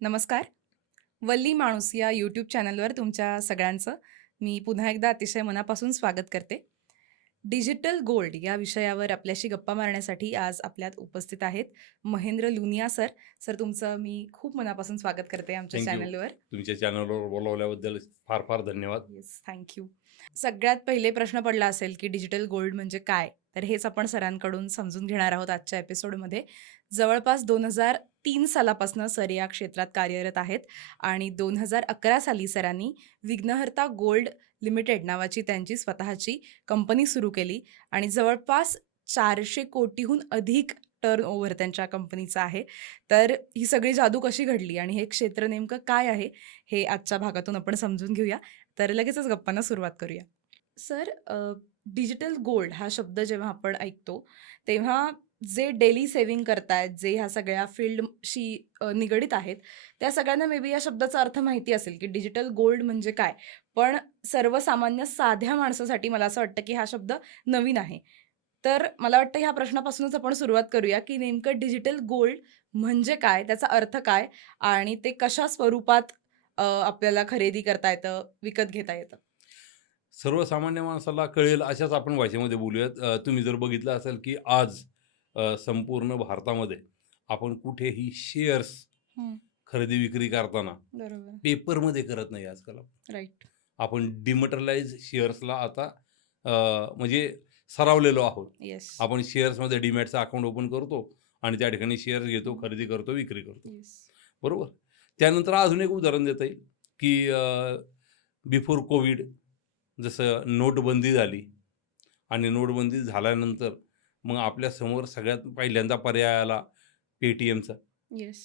नमस्कार. वल्ली माणूस या यूट्यूब चॅनलवर तुमच्या सगळ्यांचं मी पुन्हा एकदा अतिशय मनापासून स्वागत करते. डिजिटल गोल्ड या विषयावर आपल्याशी गप्पा मारण्यासाठी आज आपल्यात उपस्थित आहेत महेंद्र लुनिया सर. सर तुमचं मी खूप मनापासून स्वागत करते आमच्या थँक यू. चॅनलवर. तुमच्या चॅनलवर बोलावल्याबद्दल फार फार धन्यवाद. येस, थँक सगळ्यात पहिले प्रश्न पडला असेल की डिजिटल गोल्ड म्हणजे काय? तर हेच आपण सरांकडून समजून घेणार आहोत आजच्या एपिसोडमध्ये. जवळपास 2003 सालापासून सर या क्षेत्रात कार्यरत आहेत आणि 2011 साली सरांनी विघ्नहर्ता गोल्ड लिमिटेड नावाची त्यांची स्वतःची कंपनी सुरू केली आणि जवळपास 400 कोटीहून अधिक टर्नओव्हर त्यांच्या कंपनीचा आहे. तर ही सगळी जादू कशी घडली आणि हे क्षेत्र नेमकं काय आहे, हे आजच्या भागातून आपण समजून घेऊया. तर लगेचच गप्पांना सुरुवात करूया. सर, डिजिटल गोल्ड हा शब्द जेव्हा आपण ऐकतो, तेव्हा जे डेली सेव्हिंग करतायत, जे ह्या सगळ्या फील्डशी निगडीत आहेत, त्या सगळ्यांना मे बी या शब्दाचा अर्थ माहिती असेल, की डिजिटल गोल्ड म्हणजे काय? पण सर्वसामान्य साध्या माणसासाठी मला असं वाटतं, की हा शब्द नवीन आहे. तर मला वाटतं ह्या प्रश्नापासूनच आपण सुरुवात करूया, की नेमकं डिजिटल गोल्ड म्हणजे काय? त्याचा अर्थ काय? आणि ते कशा स्वरूपात आपल्याला खरेदी करता येतं, विकत घेता येतं? सर्वसामान्य माणसाला कळेल अशाच आपण भाषेमध्ये बोलूयात. तुम्ही जर बघितलं असेल, की आज संपूर्ण भारतामध्ये आपण कुठेही शेअर्स हं, खरेदी विक्री करताना बरोबर. पेपरमध्ये करत नाही आजकाल. राइट. आपण डिमॅटलाइज शेअर्सला आता म्हणजे सरावलेलो आहोत. येस, आपण शेअर्समध्ये डीमॅटचं अकाउंट ओपन करतो आणि त्या ठिकाणी शेअर्स घेतो, हं. खरेदी करतो, विक्री करतो. येस. बरोबर? त्यानंतर अजून एक उदाहरण देता येईल, की बिफोर कोविड जसं नोटबंदी झाली आणि नोटबंदी झाल्यानंतर मग आपल्यासमोर सगळ्यात पहिल्यांदा पर्याय आला पेटीएमचा येस.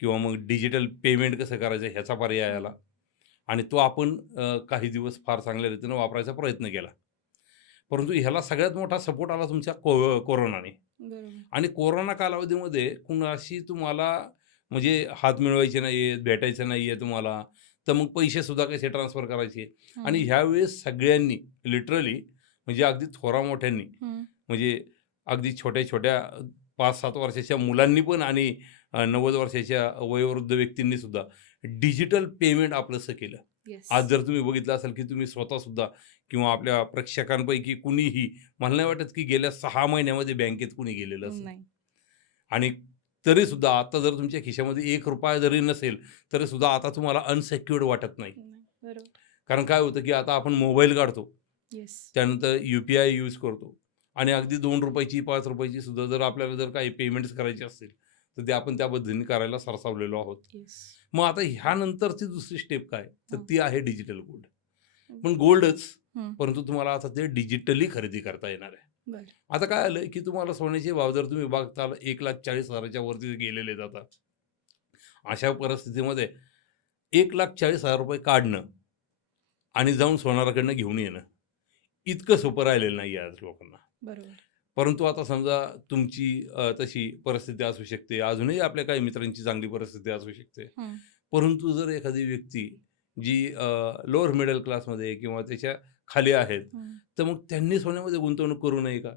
किंवा मग डिजिटल पेमेंट कसं करायचं ह्याचा पर्याय हं. आला आणि तो आपण काही दिवस फार चांगल्या रीतीनं वापरायचा प्रयत्न केला. परंतु ह्याला सगळ्यात मोठा सपोर्ट आला तुमच्या कोरोनाने. बरोबर. आणि कोरोना कालावधीमध्ये कुणाशी तुम्हाला म्हणजे हात मिळवायचे नाहीयेत, भेटायचं नाहीये तुम्हाला, तर मग पैसेसुद्धा कसे ट्रान्सफर करायचे आणि हं, ह्यावेळेस सगळ्यांनी लिटरली म्हणजे अगदी थोरामोठ्यांनी हं. म्हणजे अगदी छोट्या-छोट्या 5-7 वर्षाच्या मुलांनी पण आणि 90 वर्षाच्या वयोवृद्ध व्यक्तींनी सुद्धा डिजिटल पेमेंट आपलंसं केलं. येस. आज जर तुम्ही बघितलं असाल, की तुम्ही स्वतःसुद्धा किंवा आपल्या प्रेक्षकांपैकी कुणीही मला नाही वाटत, की गेल्या 6 महिन्यामध्ये बँकेत कुणी गेलेलं असेल. नाही. आणि तरीसुद्धा आता जर तुमच्या खिशामध्ये ₹1 जरी नसेल, तरीसुद्धा आता तुम्हाला अनसिक्युअर्ड वाटत नाही. नाही. बरोबर. कारण काय होतं, की आता आपण मोबाईल काढतो. येस. त्यानंतर यू-पी-आय यूज करतो आणि अगदी ₹2 ₹5 सुद्धा जर आपल्याला जर काही पेमेंट्स करायचे असतील, तर ते आपण त्या पद्धतीने करायला सरसावलेलो आहोत. येस. मग आता ह्यानंतरची दुसरी स्टेप काय? तर हां. ती आहे डिजिटल गोल्ड. हं. पण गोल्डच, हं. परंतु तुम्हाला आता ते डिजिटली खरेदी करता येणार आहे. बरं. आता काय आलंय, की तुम्हाला सोन्याचे भाव जर तुम्ही बघताल 1,40,000च्या वरती गेलेले जातात. अशा परिस्थितीमध्ये ₹1,40,000 काढणं आणि जाऊन सोनाराकडनं घेऊन येणं, इतकं सोपं राहिलेलं नाही आहे आज लोकांना. बरोबर. परंतु आता समजा तुमची तशी परिस्थिती असू शकते, अजूनही आपल्या काही मित्रांची चांगली परिस्थिती असू शकते. हं. परंतु जर एखादी व्यक्ती जी लोअर मिडल क्लासमध्ये किंवा त्याच्या खाली आहेत, हं. तर मग त्यांनी सोन्यामध्ये गुंतवणूक करू नये का?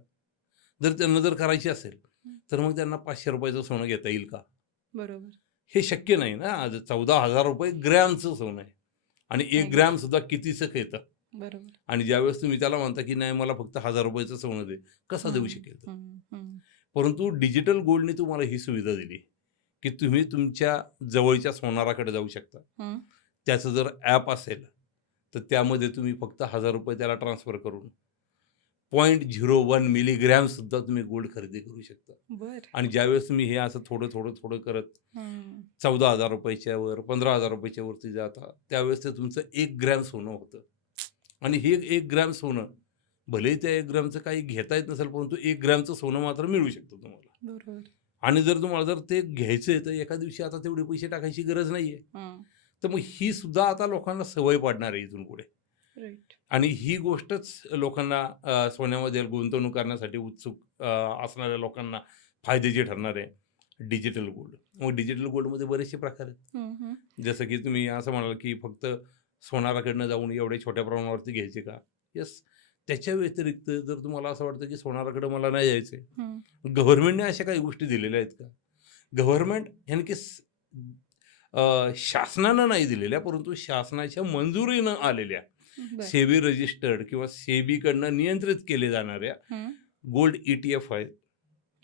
जर त्यांना जर करायची असेल, हं. तर मग त्यांना ₹500 सोनं घेता येईल का? बरोबर. हे शक्य नाही ना. आज ₹14,000 ग्रॅमचं सोनं आहे आणि 1 एक्झॅक्ट. ग्रॅमसुद्धा कितीसं खेळतं बरोबर. आणि ज्यावेळेस तुम्ही त्याला म्हणता, की नाही मला फक्त ₹1,000 सोनं दे, कसा देऊ हं, शकेल तो? हं, हं. परंतु डिजिटल गोल्डने तुम्हाला ही सुविधा दिली, की तुम्ही तुमच्या जवळच्या सोनाराकडे जाऊ शकता. हं. त्याचं जर ॲप असेल, तर त्यामध्ये तुम्ही फक्त ₹1,000 त्याला ट्रान्सफर करून 0.01 मिलीग्रॅमसुद्धा तुम्ही गोल्ड खरेदी करू शकता. बरं. आणि ज्यावेळेस तुम्ही हे असं थोडं करत हं. ₹14,000 वर ₹15,000 वरती जाता, त्यावेळेस ते तुमचं 1 ग्रॅम सोनं होतं. आणि हे 1 ग्रॅम सोनं, भलेही त्या 1 ग्रॅमचं काही घेता येत नसेल, परंतु 1 ग्रॅमचं सोनं मात्र मिळू शकतं तुम्हाला. बरोबर. आणि जर तुम्हाला जर ते घ्यायचंय, तर एका दिवशी आता तेवढे पैसे टाकायची गरज नाहीये. हं. तर मग ही सुद्धा आता लोकांना सवय पडणार आहे इथून पुढे. राइट. आणि ही गोष्टच लोकांना सोन्यामध्ये गुंतवणूक करण्यासाठी उत्सुक असणाऱ्या लोकांना फायद्याची ठरणार आहे, डिजिटल गोल्ड. मग डिजिटल गोल्डमध्ये बरेचसे प्रकार आहेत. हं, हं. जसं की तुम्ही असं म्हणाल, की फक्त सोनाराकडनं जाऊन एवढ्या छोट्या प्रमाणावरती घ्यायचे का? येस. त्याच्या व्यतिरिक्त जर तुम्हाला असं वाटतं, की सोनाराकडे मला नाही जायचंय, हं. गव्हर्नमेंटने अशा काही गोष्टी दिलेल्या आहेत का? गव्हर्नमेंट यानी की शासनानं नाही दिलेल्या, परंतु शासनाच्या मंजुरीनं आलेल्या, बरं. सेबी रजिस्टर्ड किंवा सेबीकडनं नियंत्रित केले जाणाऱ्या हं. गोल्ड ETF आहेत,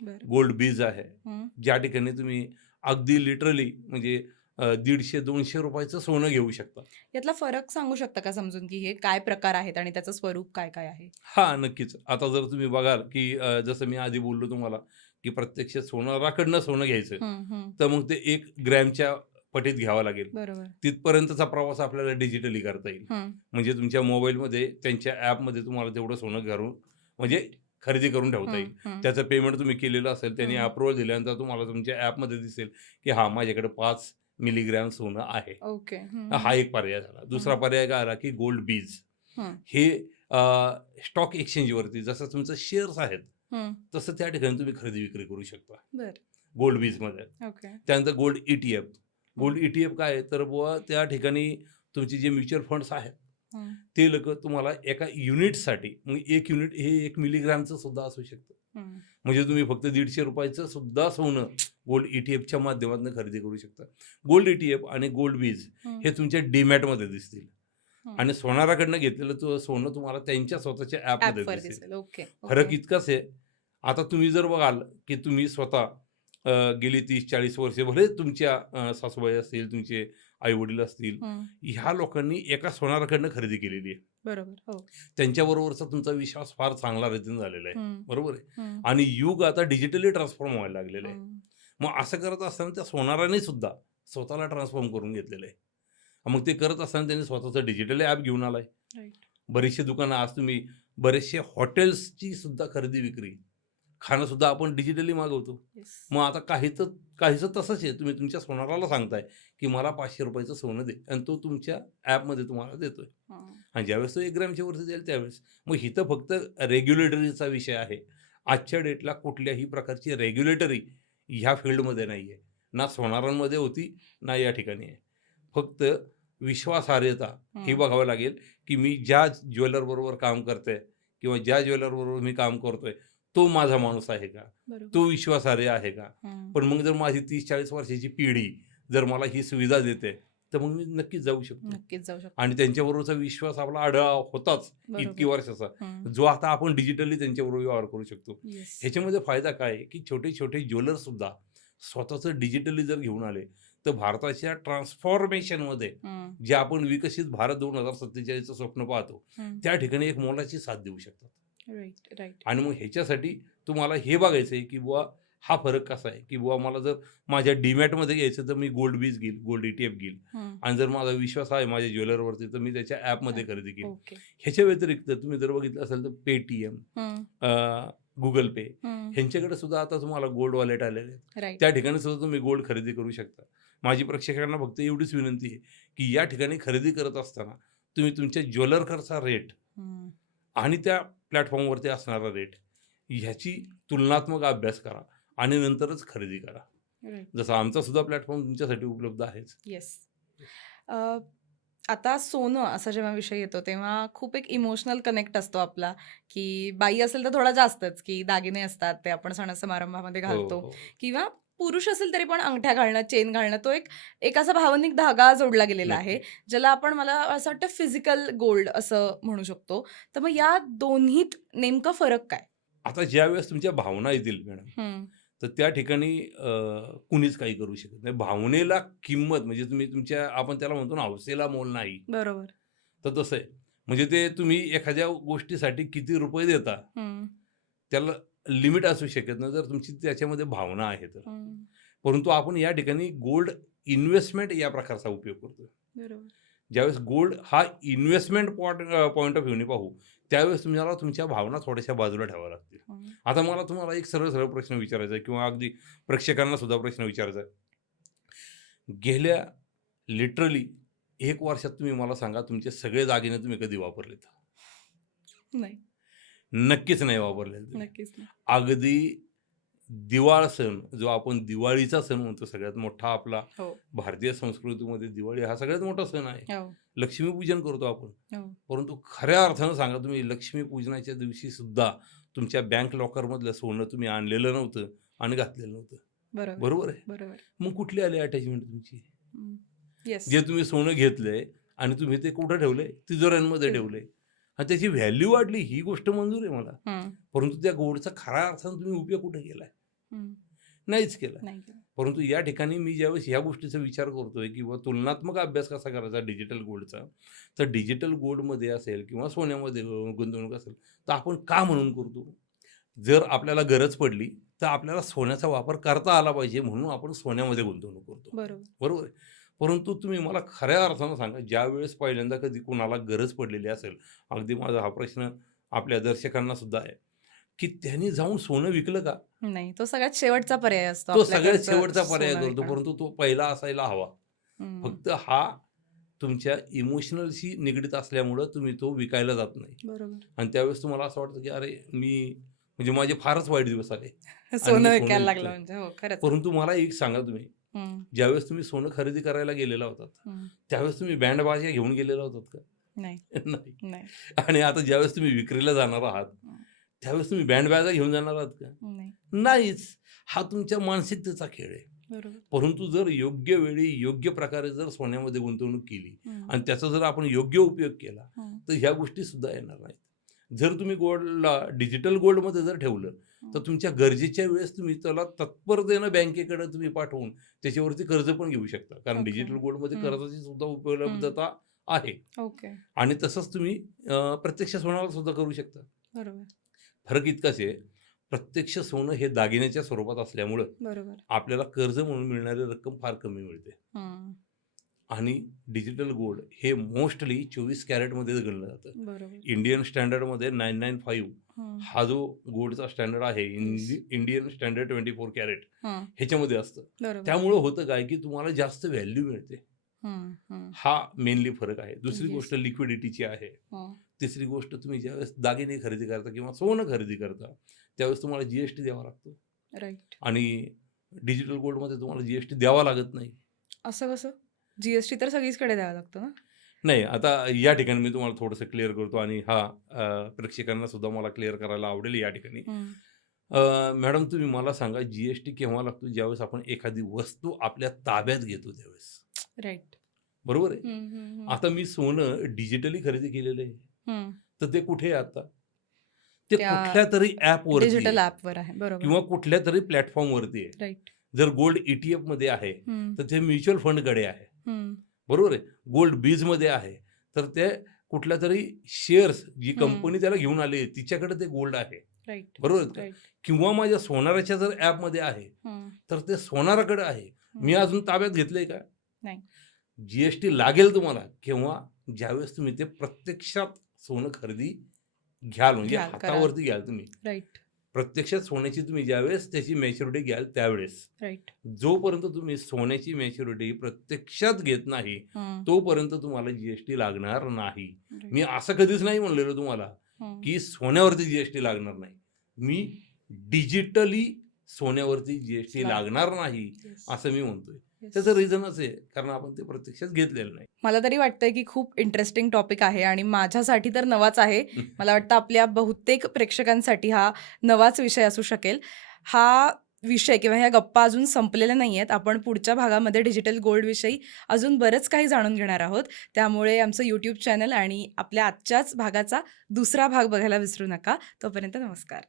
बरं. गोल्ड बीज आहे. हं. ज्या ठिकाणी तुम्ही अगदी लिटरली म्हणजे ₹150-200 सोनं घेऊ शकता. यातला फरक सांगू शकता का समजून, की हे काय प्रकार आहेत आणि त्याचं स्वरूप काय आहे? हां, नक्कीच. आता जर तुम्ही बघाल, की जसं मी आधी बोललो तुम्हाला, की प्रत्यक्ष सोनाराकडनं सोनं घ्यायचं, हं, हं. तर मग ते 1 ग्रॅमच्या पटीत घ्यावं लागेल. बरोबर. तिथपर्यंतचा प्रवास आपल्याला डिजिटली करता येईल. हं. म्हणजे तुमच्या मोबाईलमध्ये त्यांच्या ॲपमध्ये तुम्हाला तेवढं सोनं घरून म्हणजे खरेदी करून ठेवता येईल. हं, हं. त्याचं पेमेंट तुम्ही केलेलं असेल, त्यांनी हं. अप्रूव्हल दिल्यानंतर तुम्हाला तुमच्या ॲपमध्ये दिसेल, की हां, माझ्याकडे 5 मिलीग्रॅम सोनं आहे. ओके. हं, हा हं. एक पर्याय झाला. दुसरा हं. पर्याय काय आला, की गोल्ड बीज. हं. हे स्टॉक एक्सचेंजवरती जसं तुमचं शेअर्स आहेत, हं. तसं त्या ठिकाणी तुम्ही खरेदी विक्री करू शकता. बरं. गोल्ड बीजमध्ये. ओके. त्यानंतर गोल्ड ETF. हं. गोल्ड ETF काय आहे, तर बुवा त्या ठिकाणी तुमचे जे म्युच्युअल फंड्स आहेत, हं. ते लोकं तुम्हाला एका युनिटसाठी मग 1 युनिट हे 1 मिलीग्रामचं सुद्धा असू शकतं. हं. म्हणजे तुम्ही फक्त ₹150 सुद्धा सोनं गोल्ड ETFच्या माध्यमातून खरेदी करू शकता. गोल्ड ETF आणि गोल्ड बीज हं. हे तुमच्या डीमॅटमध्ये दिसतील हं. आणि सोनाराकडनं घेतलेलं सोनं तुम्हाला त्यांच्या स्वतःच्या ॲपमध्ये ॲपवर दिसेल. दिसेल. ओके. फरक ओके. इतकाच आहे. आता तुम्ही जर बघाल, की तुम्ही स्वतः गेली 30-40 वर्षे भले तुमच्या सासूबाई असतील, तुमचे आई-वडील असतील, हं. ह्या लोकांनी एका सोनाराकडनं खरेदी केलेली आहे. बरोबर. हो. त्यांच्याबरोबरचा तुमचा विश्वास फार चांगला रीतीने झालेला आहे. हं. बरोबर आहे. हं. आणि युग आता डिजिटली ट्रान्सफॉर्म व्हायला लागलेलं आहे. हं. मग असं करत असताना त्या सोनाराने सुद्धा स्वतःला ट्रान्सफॉर्म करून घेतलेलं आहे. मग ते करत असताना त्यांनी स्वतःचं डिजिटली ॲप घेऊन आलाय. राइट. बरीचशी दुकानं आज तुम्ही बरेचसे हॉटेल्सची सुद्धा खरेदी विक्री, खाणं सुद्धा आपण डिजिटली मागवतो. येस. मग आता काहीचं तसंच आहे. तुम्ही तुमच्या सोनाराला सांगताय, की मला ₹500 सोनं दे आणि तो तुमच्या ॲपमध्ये तुम्हाला देतोय. हं. आणि ज्यावेळेस तो 1 ग्रॅमच्या वरती जाईल त्यावेळेस. मग इथं फक्त रेग्युलेटरीचा विषय आहे. आजच्या डेटला कुठल्याही प्रकारची रेग्युलेटरी ह्या फील्डमध्ये नाही आहे. ना सोनारांमध्ये होती, ना या ठिकाणी आहे. फक्त विश्वासार्हता ही हं. बघावं लागेल, की मी ज्या ज्वेलरबरोबर काम करतोय किंवा ज्या ज्वेलरबरोबर मी काम करतोय, तो माझा माणूस आहे का? बरोबर. तो विश्वासार्ह आहे का? हं. पण मग जर माझी 30-40 वर्षाची पिढी जर मला ही सुविधा देते, तर मग मी नक्कीच जाऊ शकतो. नक्कीच जाऊ शकतो. आणि त्यांच्याबरोबरचा विश्वास आपला आढळा होताच इतकी बरोबर. वर्षाचा, हं. जो आता आपण डिजिटली त्यांच्याबरोबर व्यवहार करू शकतो. येस. ह्याच्यामध्ये फायदा काय आहे, की छोटे-छोटे ज्वेलर्ससुद्धा स्वतःचं डिजिटली जर घेऊन आले, तर भारताच्या ट्रान्सफॉर्मेशनमध्ये हं. जे आपण विकसित भारत 2047चं स्वप्न पाहतो, हं. त्या ठिकाणी एक मोलाची साथ देऊ शकतात. Right, right. आणि मग ह्याच्यासाठी तुम्हाला हे बघायचं आहे, की बुवा हा फरक कसा आहे, की बुवा मला जर माझ्या डीमॅटमध्ये घ्यायचं तर मी गोल्ड बीज घेईल, गोल्ड ETF घेईल हं. आणि जर माझा विश्वास आहे माझ्या ज्वेलरवरती तर मी त्याच्या ॲपमध्ये खरेदी घेईल. ओके. ह्याच्या व्यतिरिक्त तुम्ही जर बघितलं असेल तर Paytm, हं. Google Pay हं. ह्यांच्याकडे सुद्धा आता तुम्हाला गोल्ड वॉलेट आलेले आहेत. राइट. त्या ठिकाणी सुद्धा तुम्ही गोल्ड खरेदी करू शकता. माझी प्रेक्षकांना फक्त एवढीच विनंती आहे, की या ठिकाणी खरेदी करत असताना तुम्ही तुमच्या ज्वेलरकडचा रेट हं. आणि त्या प्लॅटफॉर्मवरती असणारा रेट ह्याची तुलनात्मक अभ्यास करा आणि नंतरच खरेदी करा. राइट. जसं आमचा सुद्धा प्लॅटफॉर्म तुमच्यासाठी उपलब्ध आहेच. येस. आता सोनं असा जेव्हा विषय येतो तेव्हा खूप एक इमोशनल कनेक्ट असतो आपला, की बाई असेल तर थोडा जास्तच, की दागिने असतात ते आपण सण-समारंभामध्ये हो, घालतो हो. किंवा पुरुष असेल तरी पण अंगठ्या घालणं, चेन घालणं तो एक एक असा भावनिक धागा जोडला गेलेला आहे, नक्की. ज्याला आपण मला असं वाटतं फिजिकल गोल्ड असं म्हणू शकतो. तर मग या दोन्हीत नेमका फरक काय? आता ज्यावेळेस तुमच्या भावना येतील मॅडम, हं. तर त्या ठिकाणी कुणीच काही करू शकत नाही. भावनेला किंमत म्हणजे तुम्ही तुमच्या आपण त्याला म्हणतो ना हौसेला मोल नाही. बरोबर. तर तसं आहे. म्हणजे ते तुम्ही एखाद्या गोष्टीसाठी किती रुपये देता, हं. त्याला लिमिट असू शकत नाही जर तुमची त्याच्यामध्ये भावना आहे तर. हं. परंतु आपण या ठिकाणी गोल्ड इन्व्हेस्टमेंट या प्रकारचा उपयोग करतोय. बरोबर. ज्यावेळेस गोल्ड हा इन्व्हेस्टमेंट पॉइंट ऑफ व्ह्यूने पाहू, त्यावेळेस तुम्हाला तुमच्या भावना थोड्याशा बाजूला ठेवाव्या लागतील. हं. आता मला तुम्हाला एक सरळ-सरळ प्रश्न विचारायचा आहे किंवा अगदी प्रेक्षकांना सुद्धा प्रश्न विचारायचा आहे. गेल्या लिटरली 1 वर्षात तुम्ही मला सांगा तुमचे सगळे दागिने तुम्ही कधी वापरलेत? नाही. नक्कीच नाही वापरलेले तुम्ही. नक्कीच नाही. अगदी दिवाळ सण जो आपण दिवाळीचा सण म्हणतो सगळ्यात मोठा आपला हो. भारतीय संस्कृतीमध्ये दिवाळी हा सगळ्यात मोठा सण आहे. हो. लक्ष्मीपूजन करतो आपण. हो. परंतु खऱ्या अर्थानं सांगा तुम्ही लक्ष्मीपूजनाच्या दिवशी सुद्धा तुमच्या बँक लॉकरमधलं सोनं तुम्ही आणलेलं नव्हतं आणि घातलेलं नव्हतं. बरोबर. बरोबर आहे? बरोबर. मग कुठली आली अटॅचमेंट तुमची? येस. जे तुम्ही सोनं घेतलंय आणि तुम्ही ते कुठं ठेवलंय? तिजोऱ्यांमध्ये ठेवलंय आणि त्याची व्हॅल्यू वाढली ही गोष्ट मंजूर आहे मला. परंतु त्या गोल्डचा खऱ्या अर्थाने तुम्ही उपयोग कुठे केलाय? नाहीच केला. नाही केलं. परंतु या ठिकाणी मी ज्यावेळेस ह्या गोष्टीचा विचार करतोय किंवा तुलनात्मक अभ्यास कसा करायचा डिजिटल गोल्डचा, तर डिजिटल गोल्डमध्ये असेल किंवा सोन्यामध्ये गुंतवणूक असेल, तर आपण का म्हणून करतो? जर आपल्याला गरज पडली, तर आपल्याला सोन्याचा वापर करता आला पाहिजे म्हणून आपण सोन्यामध्ये गुंतवणूक करतो. बरोबर. बरोबर आहे. परंतु तुम्ही मला खऱ्या अर्थानं सांगा, ज्यावेळेस पहिल्यांदा कधी कुणाला गरज पडलेली असेल, अगदी माझा हा प्रश्न आपल्या दर्शकांना सुद्धा आहे, की त्यांनी जाऊन सोनं विकलं का? नाही, तो सगळ्यात शेवटचा पर्याय असतो तो सगळ्यात आपल्याकडचं शेवटचा पर्याय सोनं करतो, विकणं. परंतु तो पहिला असायला हवा. हं. फक्त हा तुमच्या इमोशनलशी निगडीत असल्यामुळं तुम्ही तो विकायला जात नाही. बरोबर. आणि त्यावेळेस तुम्हाला असं वाटतं, की अरे म्हणजे माझे फारच वाईट दिवस आले आणि सोनं मी सोनं विकायला लागलं विकतोय. म्हणजे. हो, खरंच. परंतु मला एक सांगा तुम्ही, हं, ज्यावेळेस तुम्ही सोनं खरेदी करायला गेलेला होतात, हं. त्यावेळेस तुम्ही बँड बाजा घेऊन गेलेला होतात का? नाही, नाही. नाही, आणि आता ज्यावेळेस तुम्ही विक्रीला जाणार आहात, हं. त्यावेळेस तुम्ही बँड बाजा घेऊन जाणार आहात का? नाही. नाहीच. हा तुमच्या मानसिकतेचा खेळ आहे. बरोबर. परंतु जर योग्य वेळी, योग्य प्रकारे जर सोन्यामध्ये गुंतवणूक केली हं, आणि त्याचा जर आपण योग्य उपयोग केला, हं, तर ह्या गोष्टी सुद्धा येणार नाहीत. जर तुम्ही गोल्डला डिजिटल गोल्डमध्ये जर ठेवलं, तर हं. तुमच्या गरजेच्या वेळेस तुम्ही त्याला तत्परतेनं बँकेकडे तुम्ही पाठवून त्याच्यावरती कर्ज पण घेऊ शकता. कारण ओके. डिजिटल गोल्डमध्ये हं, कर्जाची सुद्धा उपलब्धता आहे ओके. आणि तसंच तुम्ही प्रत्यक्ष सोन्यावर सुद्धा करू शकता. बरोबर, फरक इतकाच आहे, प्रत्यक्ष सोनं हे दागिन्याच्या स्वरूपात असल्यामुळं बरोबर. आपल्याला कर्ज म्हणून मिळणारी रक्कम फार कमी मिळते. हं, आणि डिजिटल गोल्ड हे मोस्टली 24 कॅरेटमध्ये गणलं जातं. बरोबर. इंडियन स्टँडर्डमध्ये 995 हं, हा जो गोल्डचा स्टँडर्ड आहे, येस. इंडियन स्टँडर्ड 24 कॅरेट हं, ह्याच्यामध्ये असतं. बरोबर. त्यामुळं होतं काय, की तुम्हाला जास्त व्हॅल्यू मिळते. हं, हं. हा मेनली फरक आहे. दुसरी येस. गोष्ट लिक्विडिटीची आहे. हं, तिसरी गोष्ट तुम्ही ज्यावेळेस दागिने खरेदी करता किंवा सोनं खरेदी करता, त्यावेळेस तुम्हाला जी-एस-टी द्यावा लागतो राइट. आणि डिजिटल गोल्डमध्ये तुम्हाला जी-एस-टी द्यावा लागत नाही. असं कसं? जी-एस-टी तर सगळीचकडे द्यावा लागतो ना? नाही, आता या ठिकाणी मी तुम्हाला थोडंसं क्लिअर करतो आणि प्रेक्षकांना सुद्धा मला क्लिअर करायला आवडेल या ठिकाणी. हं, मॅडम तुम्ही मला सांगा जी-एस-टी केव्हा लागतो? ज्यावेळेस आपण एखादी वस्तू आपल्या ताब्यात घेतो त्यावेळेस. राइट. बरोबर आहे? हं, हं, हं. आता मी सोनं डिजिटली खरेदी केलेलं आहे. हं. तर ते कुठे आहे आता? ते त्या कुठल्यातरी ॲपवरती डिजिटल आहे ॲपवर आहे. बरोबर. किंवा कुठल्यातरी प्लॅटफॉर्मवरती आहे. राइट. जर गोल्ड ETF-मध्ये आहे, हं, तर ते म्युच्युअल फंडकडे आहे. हं, बरोबर आहे. गोल्ड बीजमध्ये आहे, तर ते कुठल्यातरी शेअर्स जी हं. कंपनी त्याला घेऊन आली आहे, तिच्याकडे ते गोल्ड आहे. राइट. बरोबर आहे का? राइट. किंवा माझ्या सोनाराच्या जर ॲपमध्ये आहे, हं, तर ते सोनाराकडे आहे. मी हं. अजून ताब्यात घेतलंय का? नाही. जी-एस-टी लागेल तुम्हाला केव्हा? ज्यावेळेस तुम्ही ते प्रत्यक्षात सोनं खरेदी घ्याल, म्हणजे घ्याल, कराल. हातावरती घ्याल तुम्ही. राइट. प्रत्यक्षात सोन्याची तुम्ही ज्यावेळेस त्याची मॅच्युरिटी घ्याल त्यावेळेस. राइट. जोपर्यंत तुम्ही सोन्याची मॅच्युरिटी प्रत्यक्षात घेत नाही, हं, तोपर्यंत तुम्हाला जी-एस-टी लागणार नाही. राइट. मी असं कधीच नाही म्हणलेलो तुम्हाला, हं. की सोन्यावरती जी-एस-टी लागणार नाही. मी डिजिटली सोन्यावरती जी-एस-टी लागणार नाही, येस. असं मी म्हणतोय. येस. त्याचं रिझनच आहे, कारण आपण ते प्रत्यक्षात घेतलेलं नाही. मला तरी वाटतंय की खूप इंटरेस्टिंग टॉपिक आहे आणि माझ्यासाठी तर नवाच आहे. मला वाटतं आपल्या बहुतेक प्रेक्षकांसाठी हा नवाच विषय असू शकेल. हा विषय किंवा ह्या गप्पा अजून संपलेल्या नाही आहेत. आपण पुढच्या भागामध्ये डिजिटल गोल्डविषयी अजून बरंच काही जाणून घेणार आहोत. त्यामुळे आमचं यूट्यूब चॅनल आणि आपल्या आजच्याच भागाचा दुसरा भाग बघायला विसरू नका. तोपर्यंत नमस्कार.